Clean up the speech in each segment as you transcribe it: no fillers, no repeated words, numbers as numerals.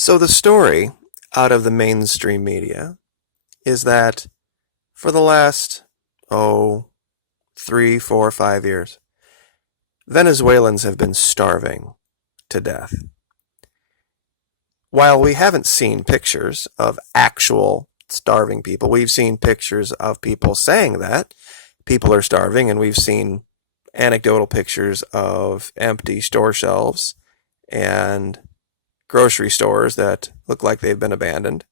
So the story out of the mainstream media is that for the last, 3, 4, 5 years, Venezuelans have been starving to death. While we haven't seen pictures of actual starving people, we've seen pictures of people saying that people are starving, and we've seen anecdotal pictures of empty store shelves and grocery stores that look like they've been abandoned.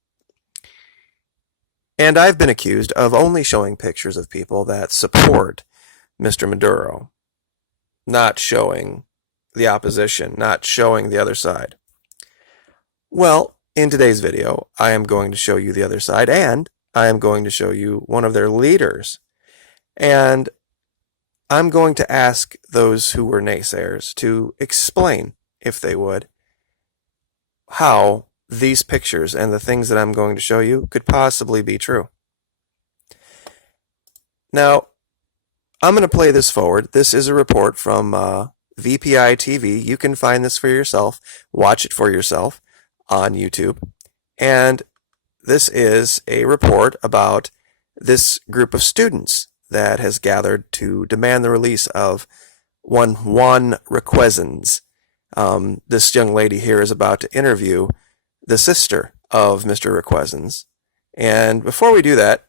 And I've been accused of only showing pictures of people that support Mr. Maduro, not showing the opposition, not showing the other side. Well, in today's video, I am going to show you the other side, and I am going to show you one of their leaders. And I'm going to ask those who were naysayers to explain, if they would, how these pictures and the things that I'm going to show you could possibly be true. Now, I'm going to play this forward. This is a report from VPI TV. You can find this for yourself. Watch it for yourself on YouTube. And this is a report about this group of students that has gathered to demand the release of Juan Requesens. This young lady here is about to interview the sister of Mr. Requesens. And before we do that,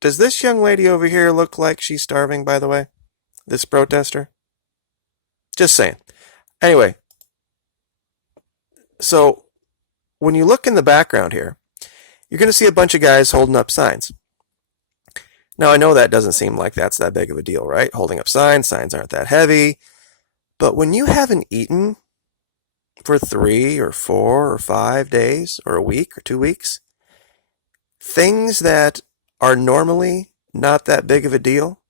does this young lady over here look like she's starving, by the way? This protester? Just saying. Anyway, so when you look in the background here, you're going to see a bunch of guys holding up signs. Now, I know that doesn't seem like that's that big of a deal, right? Holding up signs aren't that heavy. But when you haven't eaten for 3 or 4 or 5 days or a week or 2 weeks, things that are normally not that big of a deal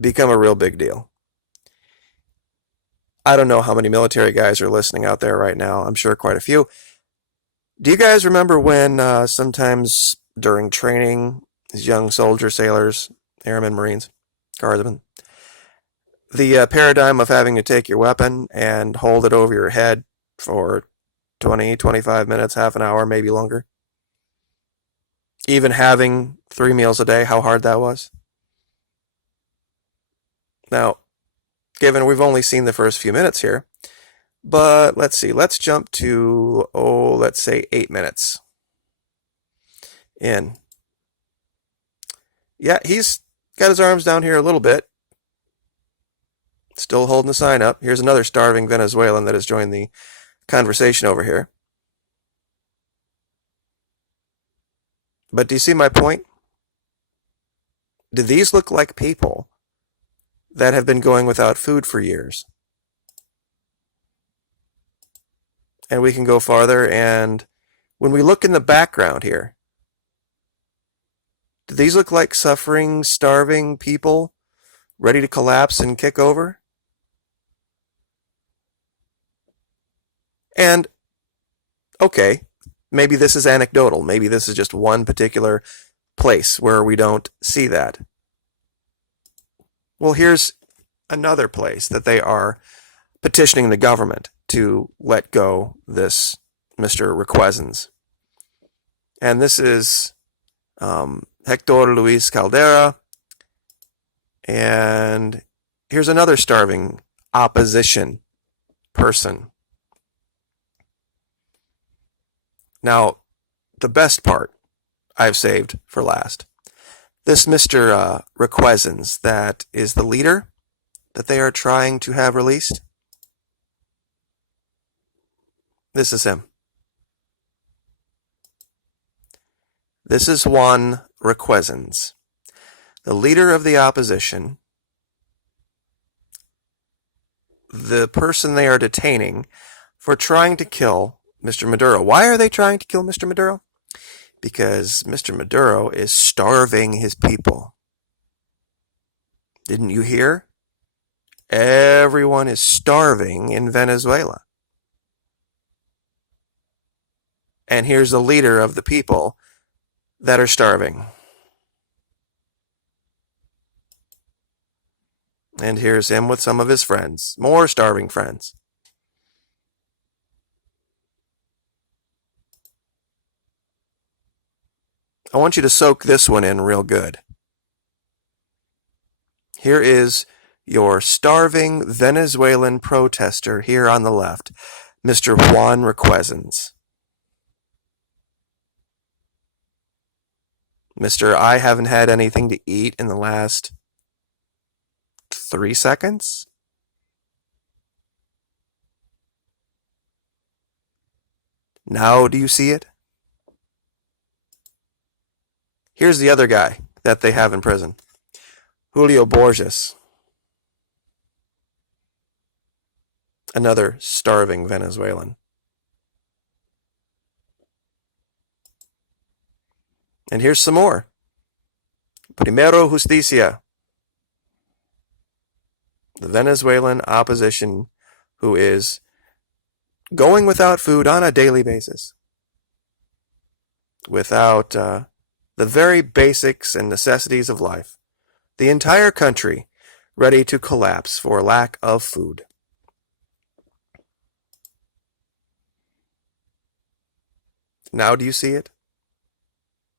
become a real big deal. I don't know how many military guys are listening out there right now. I'm sure quite a few. Do you guys remember when sometimes during training, these young soldiers, sailors, airmen, Marines, guardsmen, the paradigm of having to take your weapon and hold it over your head for 20, 25 minutes, half an hour, maybe longer? Even having 3 meals a day, how hard that was? Now, given we've only seen the first few minutes here, but let's see, let's jump to, let's say 8 minutes in. Yeah, he's got his arms down here a little bit, still holding the sign up. Here's another starving Venezuelan that has joined the conversation over here. But do you see my point? Do these look like people that have been going without food for years? And we can go farther, and when we look in the background here, do these look like suffering, starving people ready to collapse and kick over? And, okay, maybe this is anecdotal. Maybe this is just one particular place where we don't see that. Well, here's another place that they are petitioning the government to let go this Mr. Requesens. And this is Hector Luis Caldera. And here's another starving opposition person. Now, the best part I've saved for last. This Mr. Requesens, that is the leader that they are trying to have released. This is him. This is Juan Requesens, the leader of the opposition, the person they are detaining for trying to kill Mr. Maduro. Why are they trying to kill Mr. Maduro? Because Mr. Maduro is starving his people. Didn't you hear? Everyone is starving in Venezuela. And here's the leader of the people that are starving. And here's him with some of his friends, more starving friends. I want you to soak this one in real good. Here is your starving Venezuelan protester here on the left, Mr. Juan Requesens. Mr. I haven't had anything to eat in the last 3 seconds. Now do you see it? Here's the other guy that they have in prison, Julio Borges, another starving Venezuelan. And here's some more. Primero Justicia, the Venezuelan opposition who is going without food on a daily basis, without the very basics and necessities of life. The entire country ready to collapse for lack of food. Now do you see it?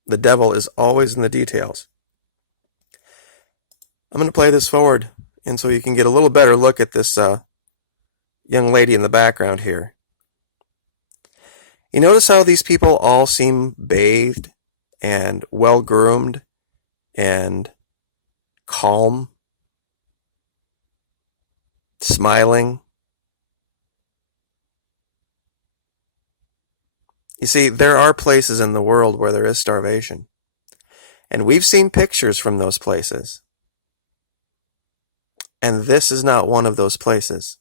The devil is always in the details. I'm going to play this forward, and so you can get a little better look at this young lady in the background here. You notice how these people all seem bathed and well-groomed and calm, smiling. You see, there are places in the world where there is starvation, and we've seen pictures from those places. And this is not one of those places.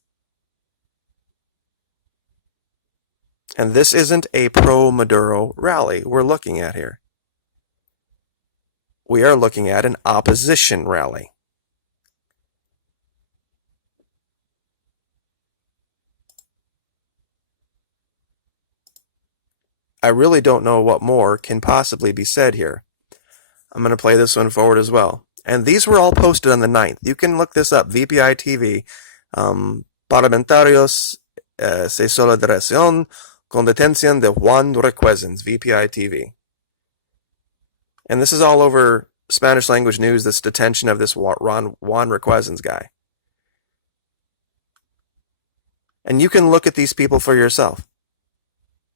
And this isn't a pro-Maduro rally we're looking at here. We are looking at an opposition rally. I really don't know what more can possibly be said here. I'm going to play this one forward as well. And these were all posted on the 9th. You can look this up, VPI TV. Parlamentarios se solidarizaron con detención de Juan Requesens, VPI TV. And this is all over Spanish language news, this detention of this Juan Requesens guy. And you can look at these people for yourself.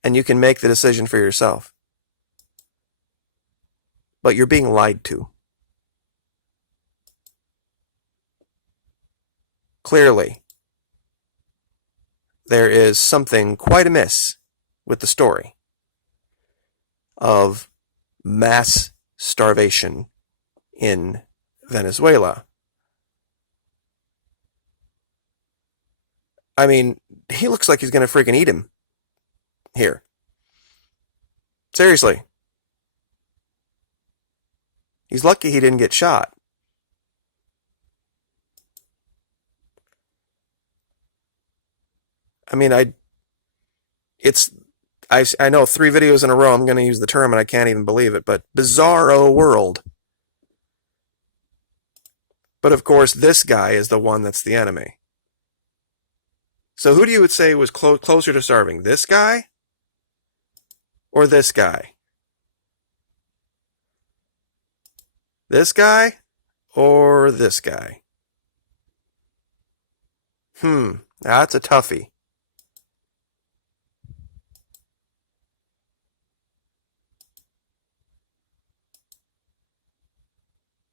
And you can make the decision for yourself. But you're being lied to. Clearly, there is something quite amiss with the story of mass starvation in Venezuela. I mean, he looks like he's going to freaking eat him here. Seriously. He's lucky he didn't get shot. I mean, I know 3 videos in a row I'm going to use the term and I can't even believe it, but bizarro world. But of course, this guy is the one that's the enemy. So who do you would say was closer to starving? This guy? Or this guy? This guy? Or this guy? That's a toughie.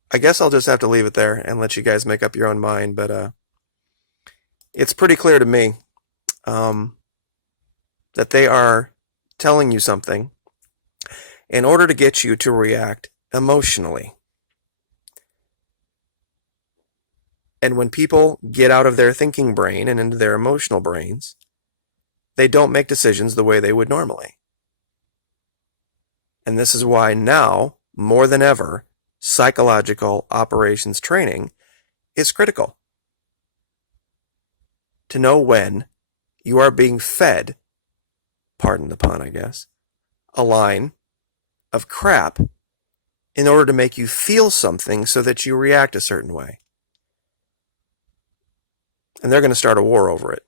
I guess I'll just have to leave it there and let you guys make up your own mind, but it's pretty clear to me that they are telling you something in order to get you to react emotionally. And when people get out of their thinking brain and into their emotional brains, they don't make decisions the way they would normally. And this is why now, more than ever, psychological operations training is critical. To know when you are being fed, pardon the pun, I guess, a line of crap in order to make you feel something so that you react a certain way. And they're going to start a war over it.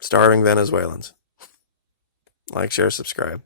Starving Venezuelans. Like, share, subscribe.